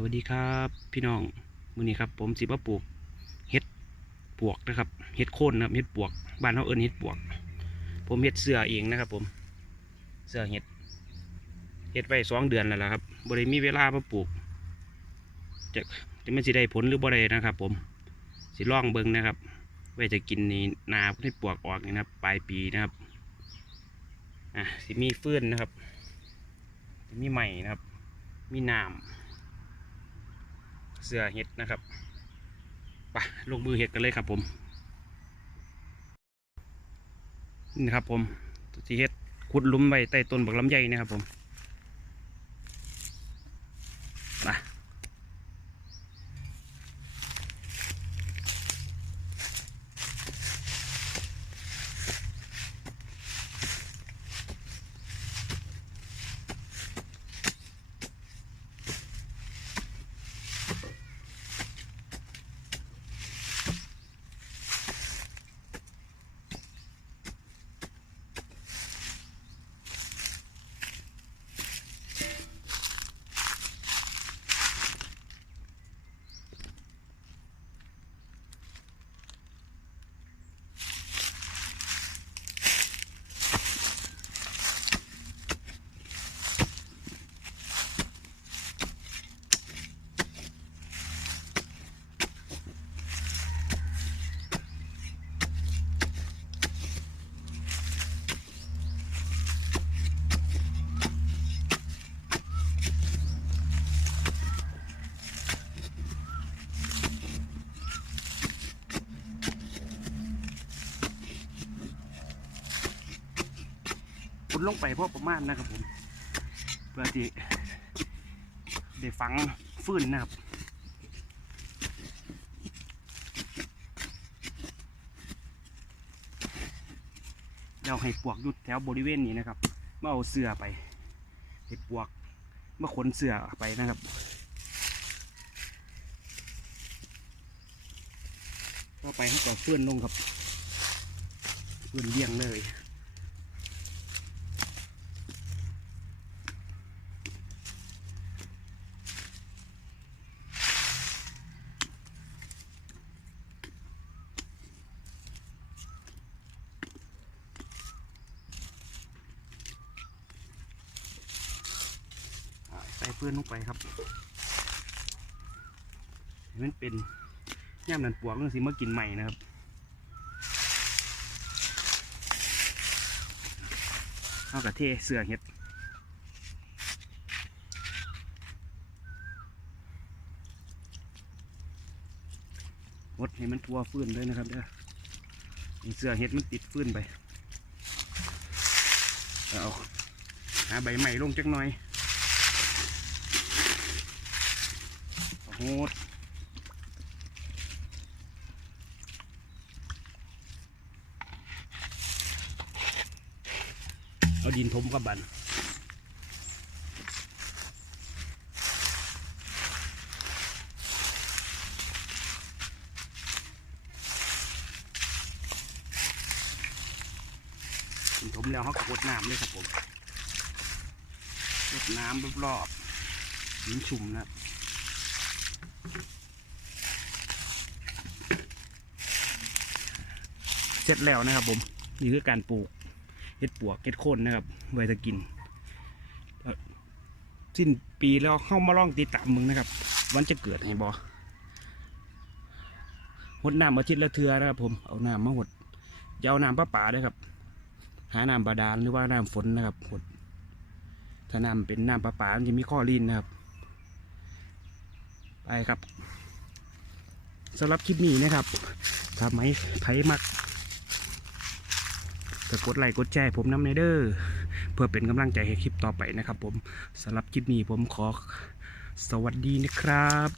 สวัสดีครับพี่น้องมือนี้ครับผมสิมาปลูกเห็ดปวกนะครับเห็ดโค่นนะครับเห็ดปวกบ้านเขาเอิ้นเห็ดปวก ผมเห็ดเสื้อเองนะครับผมเสื้อเห็ดเห็ดไว้สองเดือนแล้วละครับบริมีเวลามาปลูกจะจะไมันสิได้ผลหรือบ่ได้นะครับ ผมสิล่องเบิงนะครับไว้จะกินนี่นาเห็ดปวกออกนี่นะครับปลายปีนะครับอะสิมีฟื้นนะครับ มีใหม่นะครับ มีน้ำ เสื้อเห็ดนะครับไปลงมือเห็ดกันเลยครับผมนี่ครับผมที่เห็ดขุดลุมไว้ใต้ต้นบักลำไยนะครับผม ขุดลงไปพอประมาณนะครับผมเพื่อที่ได้ฝังฟื้นนะครับเราให้ปวกยุดแถวบริเวณนี้นะครับมาเอาเสือไปให้ปวกมาขนเสือไปนะครับต่อไปให้ต่อเฟื่อนลงครับเฟื่อนเลี้ยงเลย เพื่อนลงไปครับมันเป็นย่ามนันปวกมันสิมากินใหม่นะครับเอากระเทเสือเห็ดวดให้มันทั่วฟื้นเลยนะครับเด้อเสือเห็ดมันติดฟื้นไป เอาหาใบใหม่ลงจักหน่อย หดเอาดินถมกับบันดินถมแล้วเขาก็กดน้ำเลยครับผมกดน้ำรอบๆหินชุ่มนะ เสร็จแล้วนะครับผมนี่คือการปลูกเห็ดปวกเห็ดโคนนะครับ ไว้จะกิน สิ้นปีแล้วเข้ามาลองติดตามมึงนะครับ วันจะเกิดให้บอหดน้ำอาทิตย์ละเทือนะครับ ผมเอาน้ำมาหดอย่าเอาน้ำประป่าด้วยครับ หาน้ำบาดาลหรือว่าน้ำฝนนะครับหดถ้าน้ำเป็นน้ำประป่ามันจะมีข้อรีนนะครับ ไปครับสำหรับคลิปนี้นะครับถ้าไม่ไผ่มักก็กดไลค์กดแชร์ผมน้ำในเด้อเพื่อเป็นกำลังใจให้คลิปต่อไปนะครับ ผมสำหรับคลิปนี้ผมขอสวัสดีนะครับ